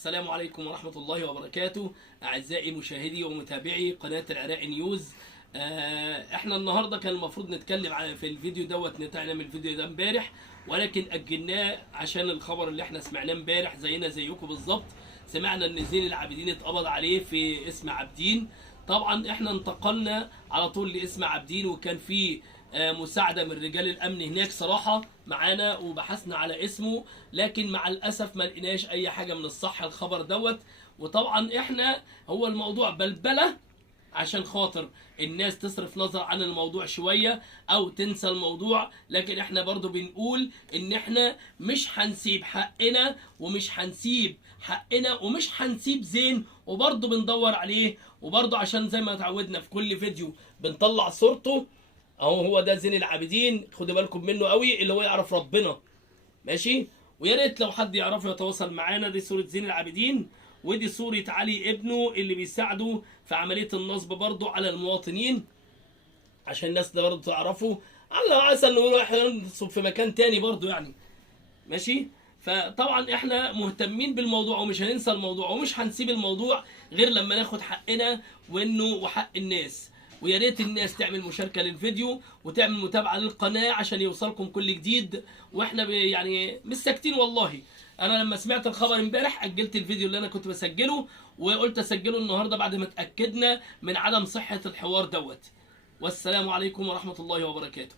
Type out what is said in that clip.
السلام عليكم ورحمة الله وبركاته. أعزائي مشاهدي ومتابعي قناة العراق نيوز. احنا النهاردة كان المفروض نتكلم في الفيديو دوت، نعمل الفيديو ده امبارح، ولكن أجلناه عشان الخبر اللي احنا سمعناه امبارح زينا زيكم بالظبط. سمعنا ان زين العابدين اتقبض عليه في اسم عابدين. طبعا احنا انتقلنا على طول لاسم عابدين، وكان في مساعدة من رجال الأمن هناك صراحة معانا، وبحثنا على اسمه، لكن مع الأسف ما لقيناش أي حاجة من الصح الخبر دوت. وطبعا احنا هو الموضوع بلبلة عشان خاطر الناس تصرف نظر عن الموضوع شوية أو تنسى الموضوع، لكن احنا برضو بنقول إن احنا مش هنسيب حقنا ومش هنسيب زين، وبرضو بندور عليه، وبرضو عشان زي ما اتعودنا في كل فيديو بنطلع صورته. اهو هو ده زين العابدين، خدوا بالكم منه قوي، اللي هو يعرف ربنا ماشي. ويا ريت لو حد يعرفه يتواصل معانا. دي صورة زين العابدين، ودي صورة علي ابنه اللي بيساعده في عملية النصب برضو على المواطنين، عشان الناس ده برضو تعرفوا، على عسى انه يروح ينصب في مكان تاني برضو يعني ماشي. فطبعا احنا مهتمين بالموضوع ومش هننسى الموضوع ومش هنسيب الموضوع غير لما ناخد حقنا وحق الناس. ويا ريت الناس تعمل مشاركه للفيديو وتعمل متابعه للقناه عشان يوصلكم كل جديد. واحنا يعني مش ساكتين والله. انا لما سمعت الخبر امبارح اجلت الفيديو اللي انا كنت بسجله، وقلت اسجله النهارده بعد ما اتاكدنا من عدم صحه الحوار دوت. والسلام عليكم ورحمه الله وبركاته.